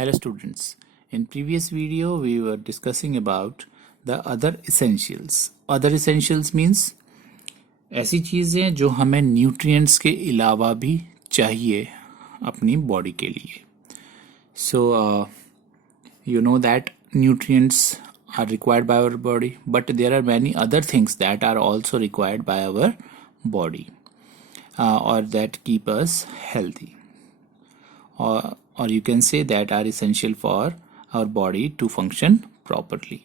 Hello students. In previous video we were discussing about the other essentials. Other essentials means ऐसी चीजें जो हमें nutrients के अलावा भी चाहिए अपनी बॉडी के लिए. So you know that nutrients are required by our body, but there are many other things that are also required by our body or that keep us healthy. Or you can say that are essential for our body to function properly.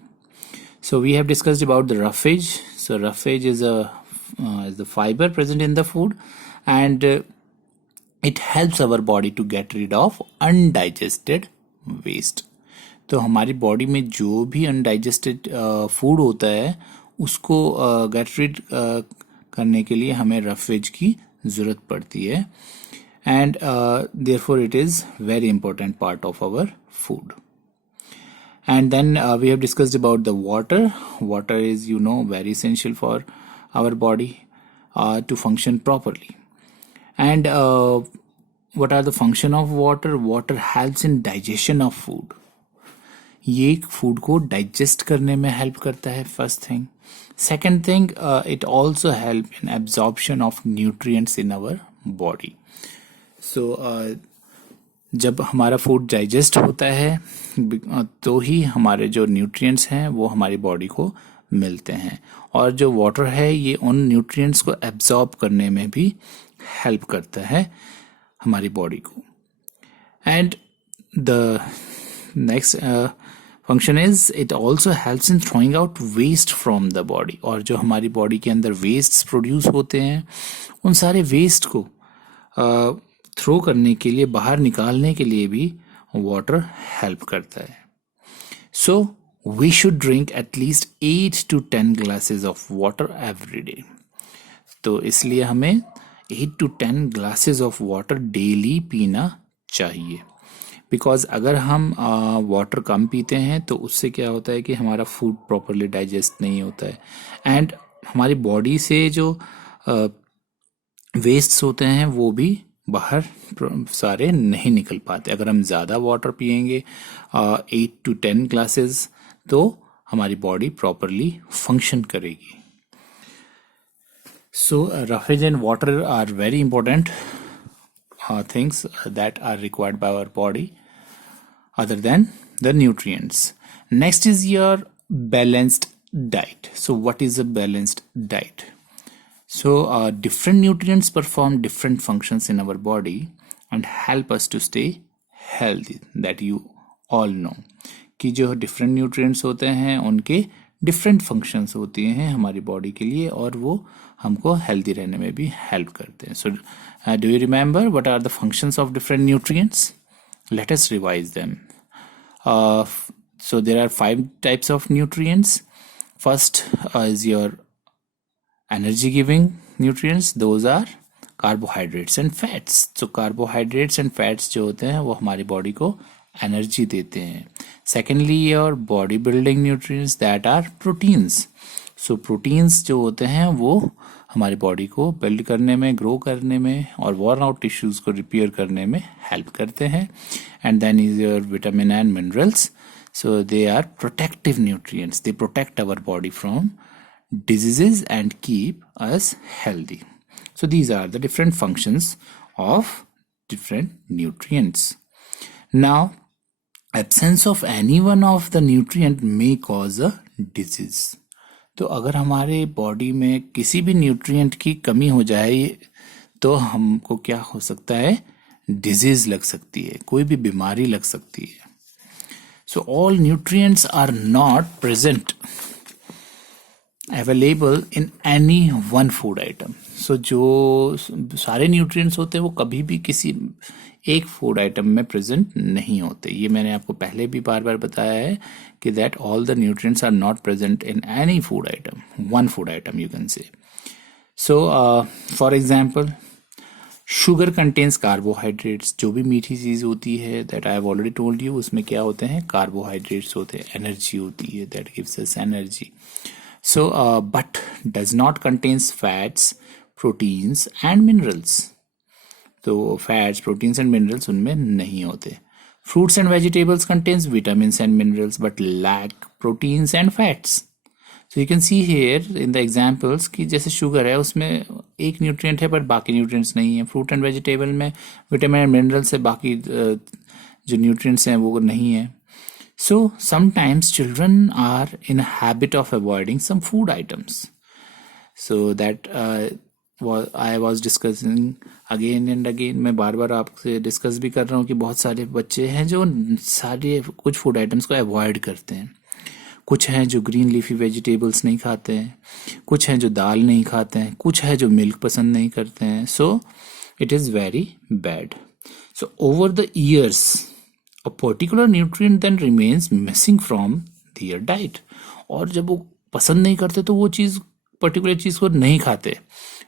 So we have discussed about the roughage. So roughage is the fiber present in the food, and it helps our body to get rid of undigested waste. तो हमारी body में जो भी undigested food होता है उसको get rid करने के लिए हमें रफेज की ज़रूरत पड़ती है. And therefore it is very important part of our food. And then we have discussed about the water. Water is very essential for our body to function properly. And what are the function of water? Water helps in digestion of food. ये food को digest करने में help करता है, first thing. Second thing, it also help in absorption of nutrients in our body. So जब हमारा food digest होता है तो ही हमारे जो न्यूट्रिएंट्स हैं वो हमारी बॉडी को मिलते हैं, और जो वाटर है ये उन न्यूट्रिएंट्स को एब्जॉर्ब करने में भी हेल्प करता है हमारी बॉडी को. And the next function is it also helps in throwing out waste from the body. और जो हमारी बॉडी के अंदर वेस्ट प्रोड्यूस होते हैं उन सारे वेस्ट को थ्रो करने के लिए, बाहर निकालने के लिए भी वाटर हेल्प करता है. So we should drink at least 8 to 10 glasses of water every day. तो इसलिए हमें 8 to 10 glasses of water daily पीना चाहिए. बिकॉज अगर हम वाटर कम पीते हैं तो उससे क्या होता है कि हमारा फूड प्रॉपरली डाइजेस्ट नहीं होता है, एंड हमारी बॉडी से जो वेस्ट्स होते हैं वो भी बाहर सारे नहीं निकल पाते. अगर हम ज़्यादा वाटर पिएंगे 8 to 10 ग्लासेस तो हमारी बॉडी प्रॉपरली फंक्शन करेगी. So roughage and water are very important things that are required by our body other than the nutrients. Next is your balanced diet. So what is a balanced diet? So different nutrients perform different functions in our body and help us to stay healthy. That you all know कि जो different nutrients होते हैं उनके different functions होती हैं हमारी body के लिए, और वो हमको हेल्दी रहने में भी हेल्प करते हैं. So do you remember what are the functions of different nutrients? Let us revise them. So there are 5 types of nutrients. First is your energy giving nutrients. Those are carbohydrates and fats. So carbohydrates and fats जो होते हैं वो हमारी body को energy देते हैं. Secondly, your body building nutrients, that are proteins. So proteins जो होते हैं वो हमारी बॉडी को बिल्ड करने में, ग्रो करने में और वर्न आउट टिश्यूज को रिपेयर करने में हेल्प करते हैं. And then is your vitamin and minerals. So they are protective nutrients. They protect our body from diseases and keep us healthy. So these are the different functions of different nutrients. Now, absence of any one of the nutrient may cause a disease. तो अगर हमारे body में किसी भी nutrient की कमी हो जाए तो हमको क्या हो सकता है? डिजीज लग सकती है, कोई भी बीमारी लग सकती है. So all nutrients are not present available in any one food item. So जो सारे न्यूट्रिएंट्स होते हैं वो कभी भी किसी एक फूड आइटम में प्रेजेंट नहीं होते. ये मैंने आपको पहले भी बार बार बताया है कि that all the nutrients are not present in any food item, one food item you can say. So for example, sugar contains carbohydrates. जो भी मीठी चीज़ होती है that I have already told you, उसमें क्या होते हैं? कार्बोहाइड्रेट्स होते हैं, एनर्जी होती है, that gives us energy. So, but does not contains fats, proteins and minerals. तो फैट्स, प्रोटीन्स एंड मिनरल्स उनमें नहीं होते. Fruits and vegetables contains vitamins and minerals but lack proteins and fats. So you can see here in the examples कि जैसे sugar है उसमें एक nutrient है बट बाकी न्यूट्रिएंट्स नहीं है. फ्रूट एंड वेजिटेबल में विटामिन एंड मिनरल्स है, बाकी जो न्यूट्रिएंट्स हैं वो नहीं है. So sometimes children are in a habit of avoiding some food items. So that I was discussing again and again. मैं बार बार आपसे डिस्कस भी कर रहा हूँ कि बहुत सारे बच्चे हैं जो सारे कुछ फूड आइटम्स को अवॉइड करते हैं. कुछ हैं जो ग्रीन लीफी वेजिटेबल्स नहीं खाते हैं, कुछ हैं जो दाल नहीं खाते हैं, कुछ है जो मिल्क पसंद नहीं करते हैं. So it is very bad. So over the years a particular nutrient then remains missing from their diet. और जब वो पसंद नहीं करते तो वो चीज़ पर्टिकुलर चीज़ को नहीं खाते,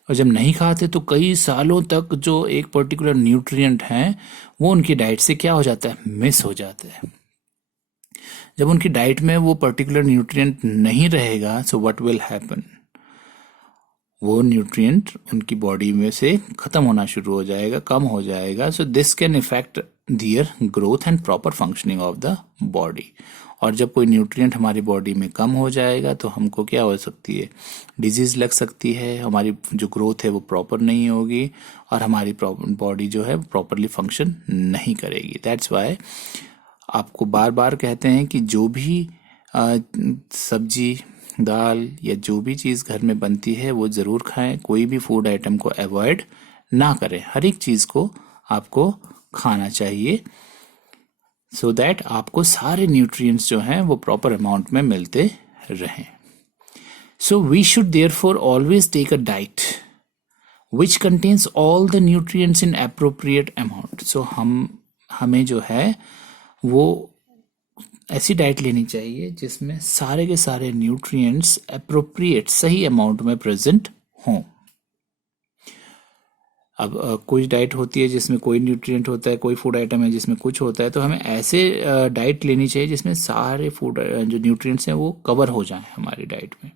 और जब नहीं खाते तो कई सालों तक जो एक पर्टिकुलर न्यूट्रिएंट है वो उनकी डाइट से क्या हो जाता है, मिस हो जाता है. जब उनकी डाइट में वो पर्टिकुलर न्यूट्रिएंट नहीं रहेगा, सो व्हाट विल हैपन, वो न्यूट्रिएंट उनकी बॉडी में से ख़त्म होना शुरू हो जाएगा, कम हो जाएगा. So this can effect their growth and proper functioning of the body. और जब कोई न्यूट्रिएंट हमारी बॉडी में कम हो जाएगा तो हमको क्या हो सकती है, डिजीज़ लग सकती है, हमारी जो ग्रोथ है वो प्रॉपर नहीं होगी और हमारी बॉडी जो है प्रॉपरली फंक्शन नहीं करेगी. दैट्स वाई आपको बार बार कहते हैं कि जो भी सब्जी दाल या जो भी चीज़ घर में बनती है वो ज़रूर खाएं. कोई भी फूड आइटम को अवॉइड ना करें, हर एक चीज़ को आपको खाना चाहिए सो दैट आपको सारे न्यूट्रिएंट्स जो हैं वो प्रॉपर अमाउंट में मिलते रहें. So we should therefore always take a diet which contains all the nutrients in appropriate amount. So हमें जो है वो ऐसी डाइट लेनी चाहिए जिसमें सारे के सारे न्यूट्रिएंट्स एप्रोप्रिएट सही अमाउंट में प्रेजेंट हों. अब कुछ डाइट होती है जिसमें कोई न्यूट्रिएंट होता है, कोई फूड आइटम है जिसमें कुछ होता है, तो हमें ऐसे डाइट लेनी चाहिए जिसमें सारे फूड जो न्यूट्रिएंट्स हैं वो कवर हो जाएं हमारी डाइट में.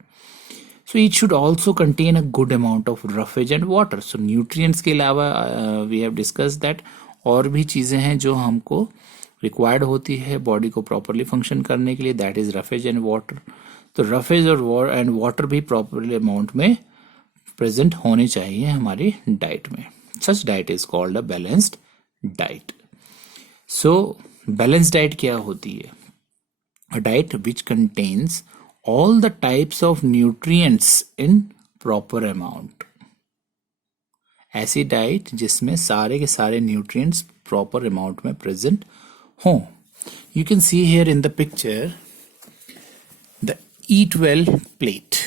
So it should also contain a good amount of roughage and water. So nutrients के अलावा वी हैव डिस्कस दैट और भी चीज़ें हैं जो हमको रिक्वायर्ड होती है बॉडी को प्रॉपरली फंक्शन करने के लिए, that is roughage and water. तो रफेज और एंड वाटर भी प्रॉपरली अमाउंट में प्रेजेंट होने चाहिए हमारी डाइट में. Such diet is called a balanced diet. So balanced diet क्या होती है? A diet which contains all the types of nutrients in proper amount. ऐसी डाइट जिसमें सारे के सारे न्यूट्रिएंट्स प्रॉपर अमाउंट में प्रेजेंट हों. You can see here in the picture the eat well plate.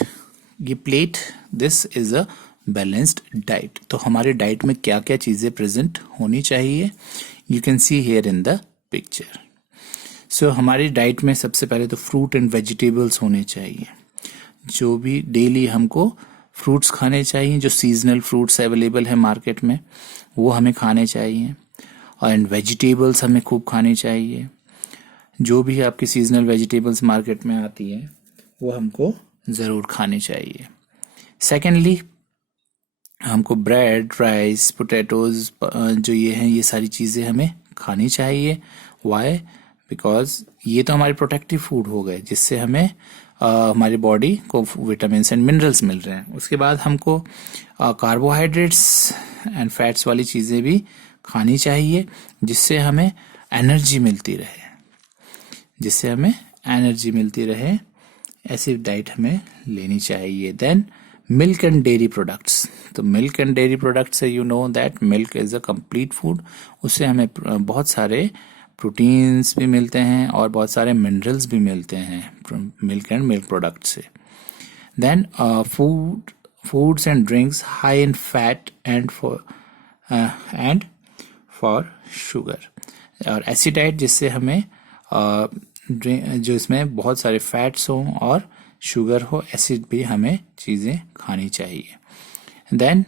ये plate, this is a balanced diet. तो हमारे डाइट में क्या क्या चीज़ें प्रेजेंट होनी चाहिए, you can see here in the picture. So हमारी डाइट में सबसे पहले तो फ्रूट एंड वेजिटेबल्स होने चाहिए. जो भी डेली हमको फ्रूट्स खाने चाहिए, जो सीजनल फ्रूट्स अवेलेबल है मार्केट में वो हमें खाने चाहिए. एंड वेजिटेबल्स हमें खूब खानी चाहिए. जो भी आपकी सीजनल वेजिटेबल्स मार्केट में आती है वो हमको ज़रूर खानी चाहिए. सेकेंडली हमको ब्रेड, राइस, पोटैटोज़ जो ये हैं ये सारी चीज़ें हमें खानी चाहिए. वाई? बिकॉज ये तो हमारे प्रोटेक्टिव फूड हो गए जिससे हमें हमारी बॉडी को विटामिन एंड मिनरल्स मिल रहे हैं. उसके बाद हमको कार्बोहाइड्रेट्स एंड फैट्स वाली चीज़ें भी खानी चाहिए जिससे हमें एनर्जी मिलती रहे. ऐसी डाइट हमें लेनी चाहिए. Then milk and dairy products. तो मिल्क एंड डेयरी प्रोडक्ट्स से you know that milk is a complete food. उससे हमें बहुत सारे प्रोटीन्स भी मिलते हैं और बहुत सारे मिनरल्स भी मिलते हैं मिल्क एंड मिल्क प्रोडक्ट से. Then foods and drinks high in fat and for sugar. और ऐसी डाइट जिससे हमें जो इसमें बहुत सारे फैट्स हों और शुगर हो, ऐसी भी हमें चीज़ें खानी चाहिए. देन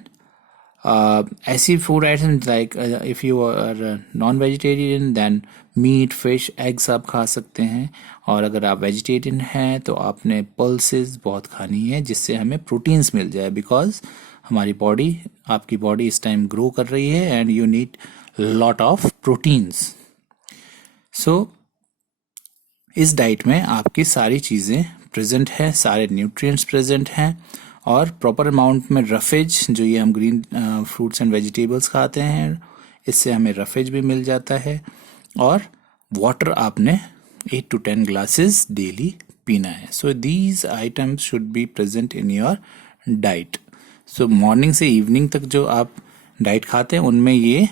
ऐसी food items like if you are non vegetarian then meat, fish, eggs आप खा सकते हैं. और अगर आप वेजिटेरियन हैं तो आपने पल्सेस बहुत खानी है जिससे हमें प्रोटीन्स मिल जाए. बिकॉज आपकी बॉडी इस टाइम ग्रो कर रही है and you need lot of proteins. So इस डाइट में आपकी सारी चीज़ें प्रेजेंट है, सारे न्यूट्रिएंट्स प्रेजेंट हैं और प्रॉपर अमाउंट में रफेज, जो ये हम ग्रीन फ्रूट्स एंड वेजिटेबल्स खाते हैं, इससे हमें रफेज भी मिल जाता है। और वाटर आपने 8 to 10 ग्लासेस डेली पीना है। So these items should be present in your diet. So morning से इवनिंग तक जो आप डाइट खाते हैं उनमें ये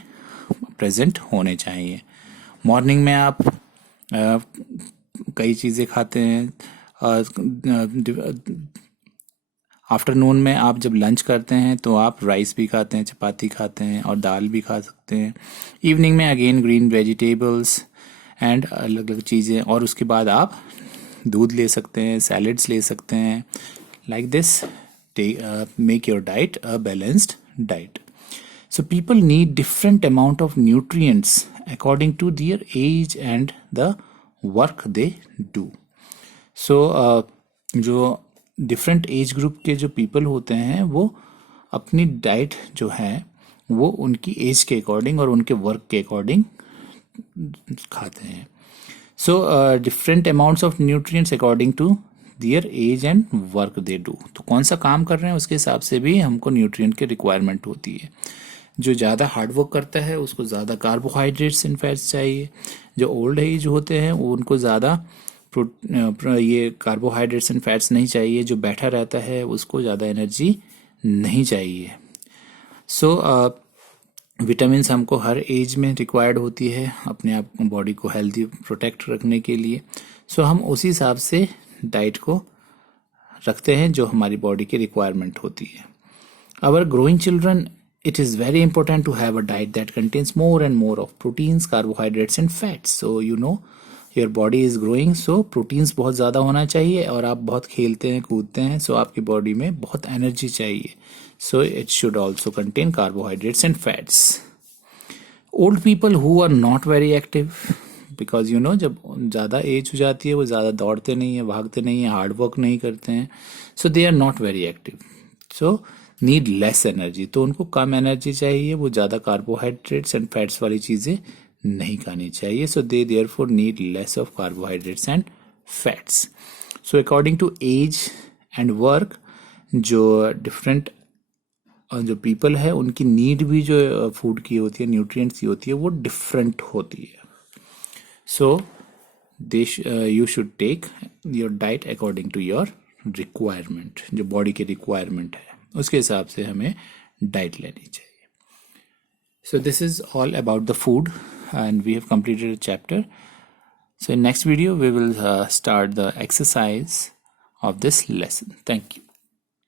प्रेजेंट होने चाहिए। मॉर्निंग में आप कई चीज़ें खाते हैं, आफ्टरनून में आप जब लंच करते हैं तो आप राइस भी खाते हैं, चपाती खाते हैं और दाल भी खा सकते हैं। इवनिंग में अगेन ग्रीन वेजिटेबल्स एंड अलग अलग चीज़ें, और उसके बाद आप दूध ले सकते हैं, सैलड्स ले सकते हैं। Like this make your diet a balanced diet. So people need different amount of nutrients according to their age and the work they do. So जो different age group के जो people होते हैं वो अपनी डाइट जो है वो उनकी एज के अकॉर्डिंग और उनके वर्क के अकॉर्डिंग खाते हैं। So different amounts of nutrients according to their age and work they do. तो कौन सा काम कर रहे हैं उसके हिसाब से भी हमको न्यूट्रिएंट की रिक्वायरमेंट होती है। जो ज़्यादा हार्डवर्क करता है उसको ज़्यादा कार्बोहाइड्रेट्स एंड फैट्स चाहिए। जो ओल्ड एज होते हैं वो उनको ज़्यादा ये कार्बोहाइड्रेट्स एंड फैट्स नहीं चाहिए। जो बैठा रहता है उसको ज़्यादा एनर्जी नहीं चाहिए। सो विटामिन्स हमको हर एज में रिक्वायर्ड होती है अपने आप बॉडी को हेल्दी प्रोटेक्ट रखने के लिए। सो हम उसी हिसाब से डाइट को रखते हैं जो हमारी बॉडी की रिक्वायरमेंट होती है। Our growing children, it is very important to have a diet that contains more and more of proteins, carbohydrates and fats. So you know your body is growing, so proteins बहुत ज़्यादा होना चाहिए। और आप बहुत खेलते हैं कूदते हैं, so आपकी बॉडी में बहुत एनर्जी चाहिए। So it should also contain carbohydrates and fats. Old people who are not very active, because you know जब ज़्यादा एज हो जाती है वो ज़्यादा दौड़ते नहीं हैं, भागते नहीं हैं, हार्ड वर्क नहीं करते हैं, so they are not very active. So need less energy, तो उनको कम एनर्जी चाहिए, वो ज़्यादा कार्बोहाइड्रेट्स एंड फैट्स वाली चीज़ें नहीं खानी चाहिए। So they therefore need less of carbohydrates and fats. So according to age and work जो डिफरेंट जो पीपल है उनकी नीड भी जो फूड की होती है, न्यूट्रिएंट्स की होती है, वो डिफरेंट होती है। So you should take your diet according to your requirement. जो बॉडी की रिक्वायरमेंट है उसके हिसाब से हमें डाइट लेनी चाहिए। So this is all about the food and we have completed a chapter. So in next video we will start the exercise of this lesson. Thank you.